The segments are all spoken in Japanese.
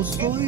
遅い。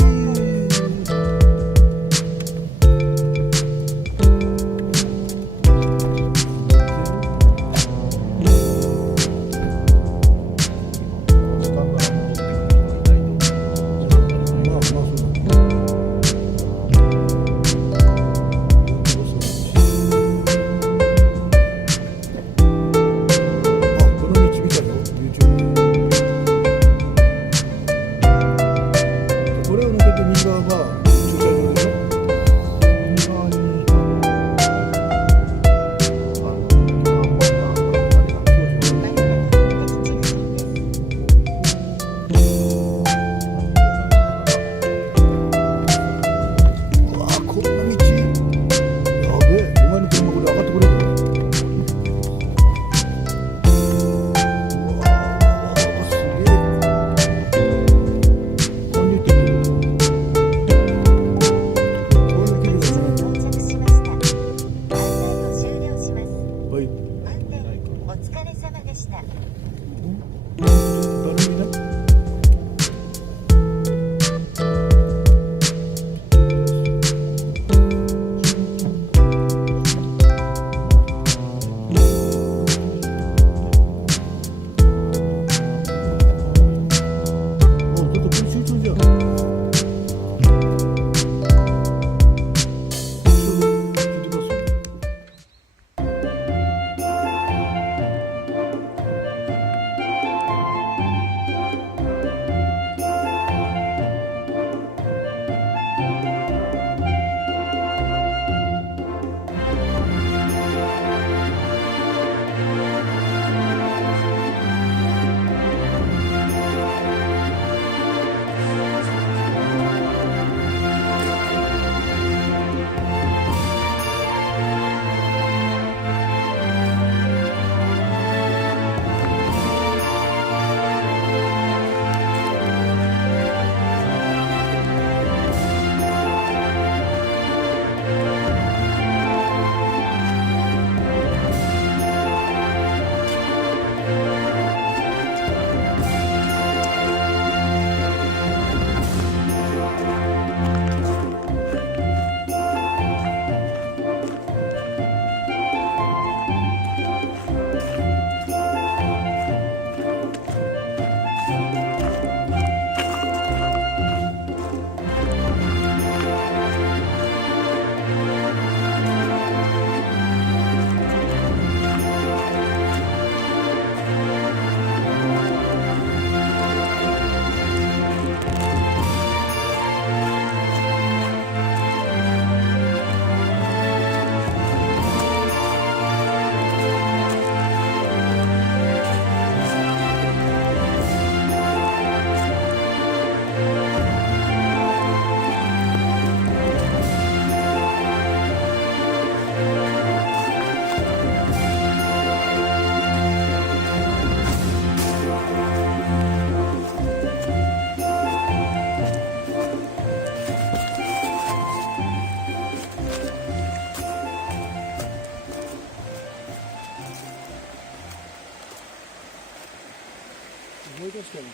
思い出したよ。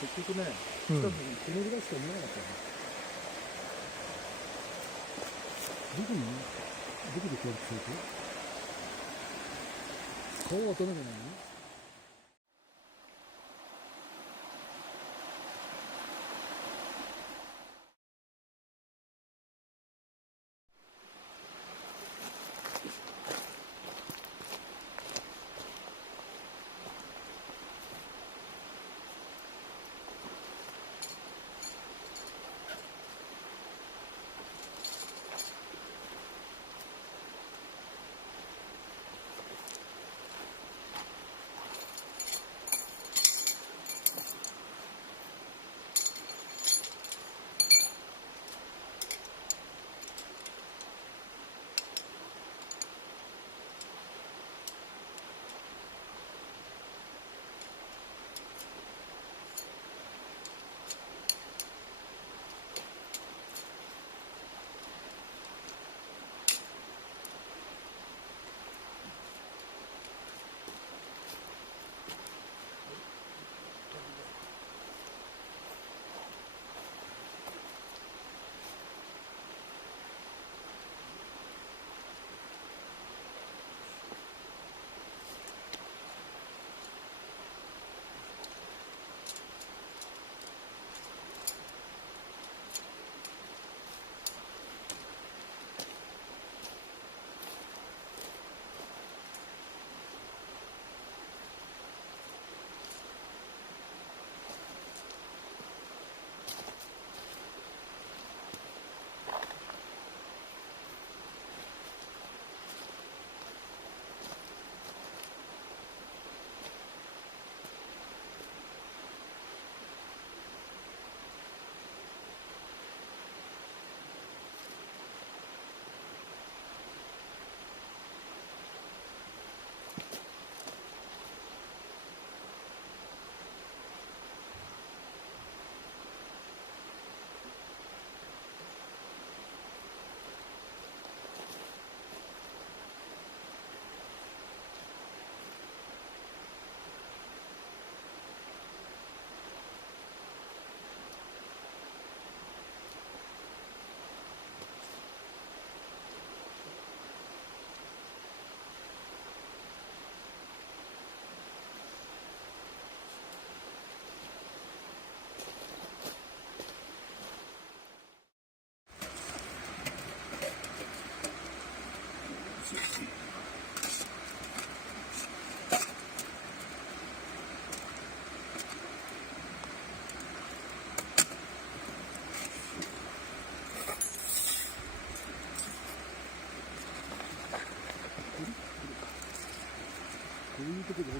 結局ね、このぐらいしか見えなかったね。どこで協力すると顔は取らなきゃないの？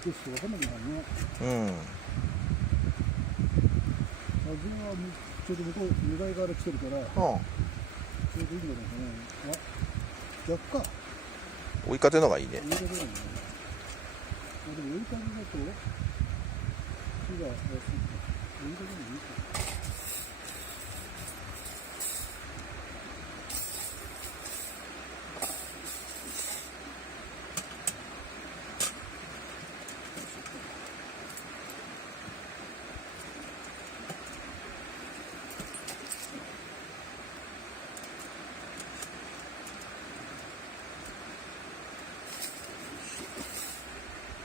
けしか分かんなくなるね。うん自分はちょうど向こう向かいから来てるからちょうどいいんじゃないかな。あ、逆か。追い風のがいいね。追い風だね。でも追い風だと火が安いか。追い風でもいいか。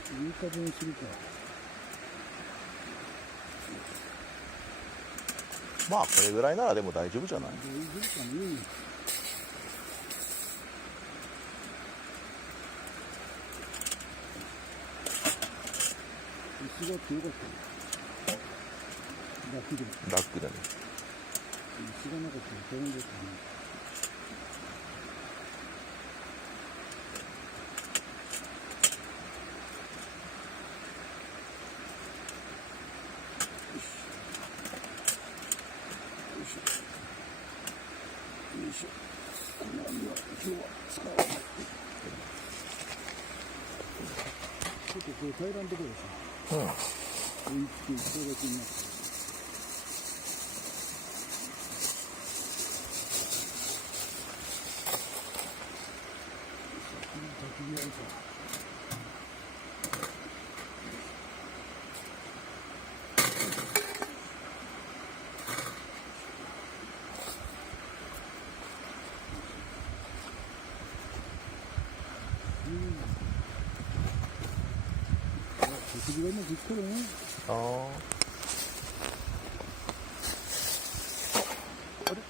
いい風にするか。まあこれぐらいならでも大丈夫じゃない？大丈夫かね。椅子があってよかったね。楽で。楽だね。椅子がなかったら大変だったね。よいしょ。この網は今日は使わない。ちょっとこれ平らなところでさ、置いていただきます。焚き火あるか。焚き火がうまくいったらね。ああ。あれ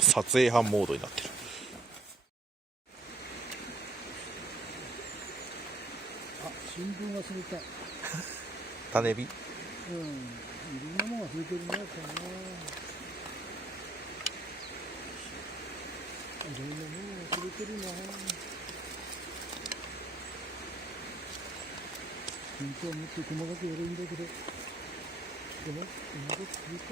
撮影班モードになってる。あ、新聞忘れた。種火。いろんなもの忘れてるね、これね。いろんなもの忘れてるな。本当はもっと細かくやるんだけど。でも、細かくするか。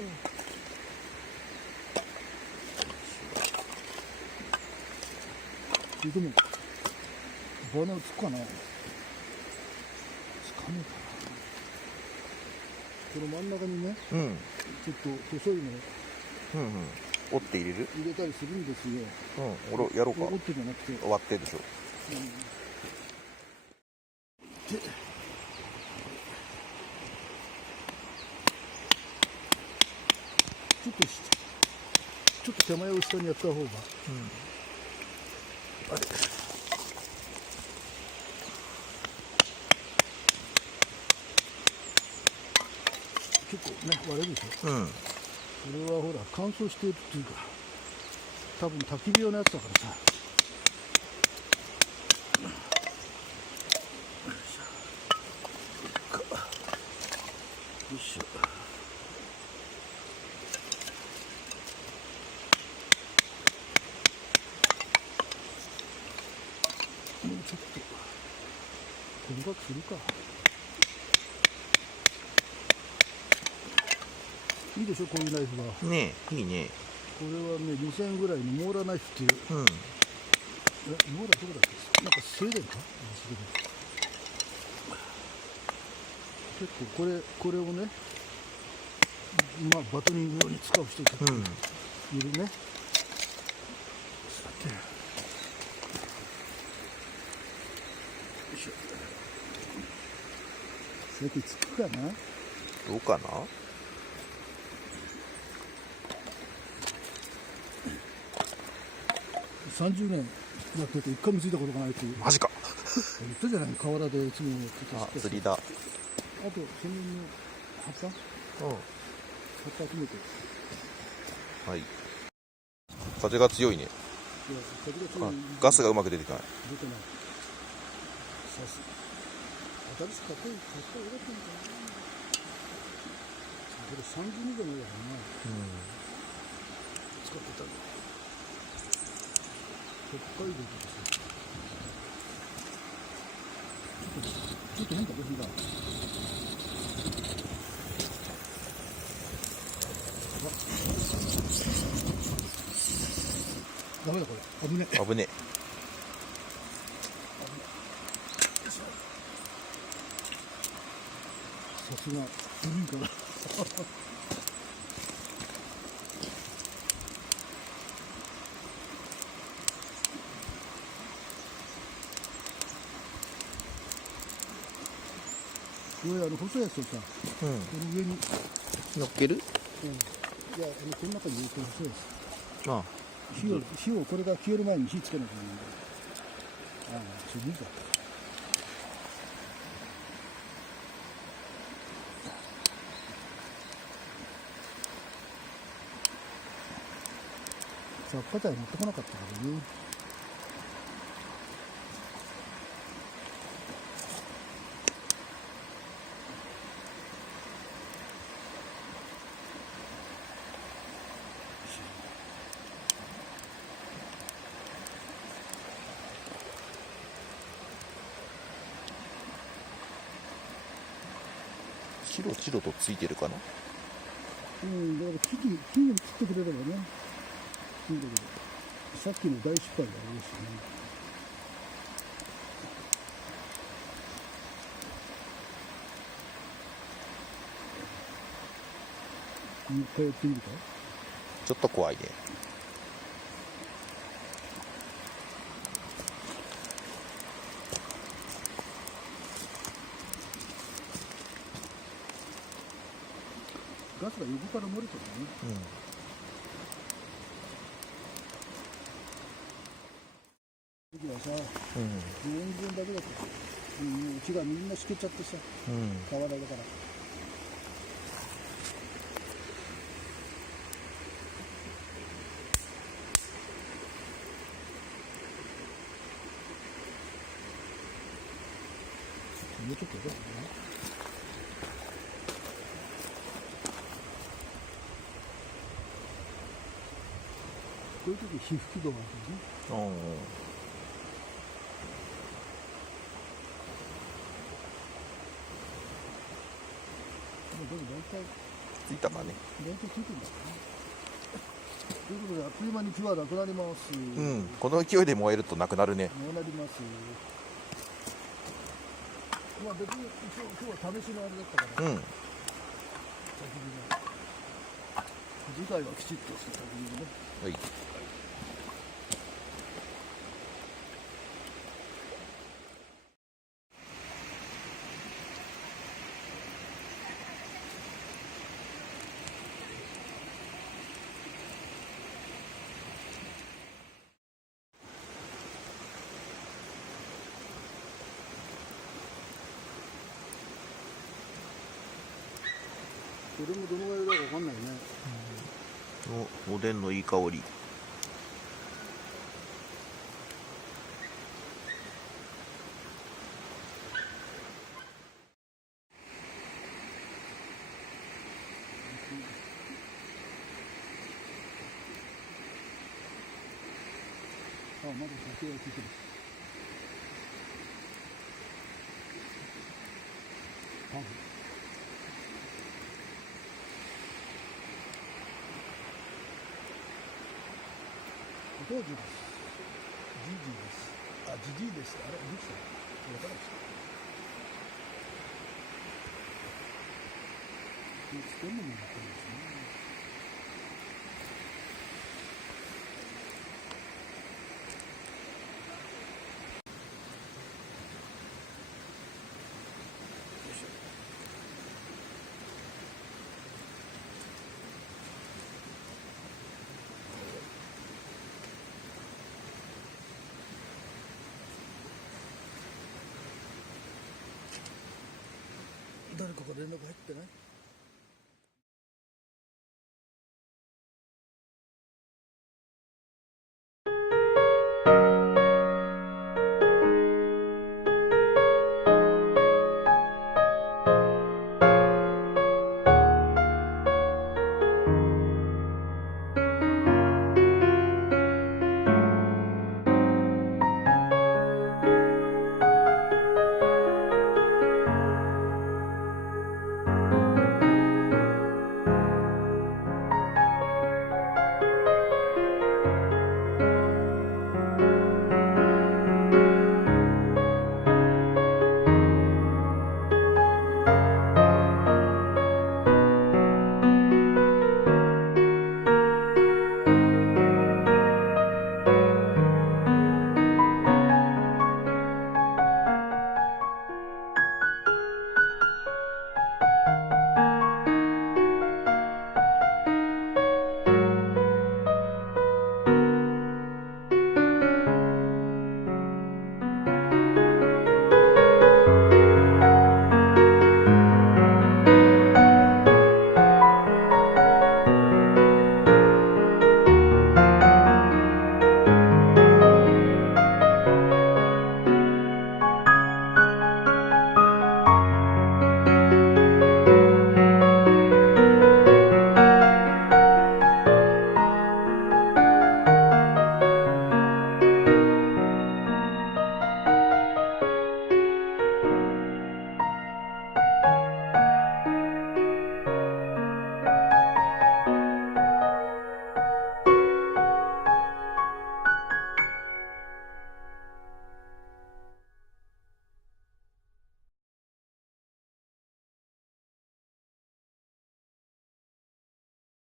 でも、バナナつくかな。つかねえかな。この真ん中にね、うん。ちょっと細いのうんうん。折って入れる？入れたりするんですよ。うん。俺やろうか。折ってじゃなくて。割ってでしょ。で、ちょっと手前を下にやった方が。あれ。結構ね、割れるでしょ。うん。これはほら、乾燥しているっていうか、多分焚き火用のやつだからさ。よいしょ。もうちょっと細かくするか。いいでしょ、こういうナイフが。ねえ、いいね。これはね、2000円ぐらいのモーラーナイフっていう。うん。モーラーどこだっけ。なんかスウェーデンか。スウェーデン。結構これをね、まあバトニング用に使う人いるね。さて、よいしょ。席つくかな。どうかな。30年やってて一回もついたことがないっていう。マジか。言ったじゃない、河原でいつもあ、釣りだ。あと、その葉っぱうん。葉っぱ集めて。はい。風が強いね。いや、風が強い。ガスがうまく出てこない。出てない。さす。当たりしかっこいい。かっこよかったのかな。これ32度の上だからな。使ってたの。北海道とかさ。ちょっと変化できんだ。ダメだこれ。危ねえ。危ねさすが古いから。これ細いやつをさ、え。うん。この上に、乗っける？いやこの中に入れて細いやつ。ああ。火をこれが消える前に火つけなきゃいけないんだよ。ああ、それ無理だ。雑貨材持ってこなかったからね。チロチロとついてるかな。だから木に切ってくれればね、いいんだけど、さっきの大失敗がありましたね。もう一回やってみるか。ちょっと怖いね。ガスが横から漏れてるね。時はさ、40円だけだった。うちがみんなしけちゃってさ、河原だから。もうちょっとやろうかな。こういう時皮膚機能があるんですね。でも大体ついたかね。ついてるんだね。ということであっという間に火はなくなります。この勢いで燃えるとなくなるね。なくなります。まあ別に今日は試しのあれだったから。次回はきちっとした焚き火ね。はい。これもどのぐらいだかわかんないね。おでんのいい香り。あ、まだ酒がついてる。お父じです。じじです。あ、じじいです。あれ、どうしたの？わからないですか？漬物になってるんですね。誰かから連絡入ってない？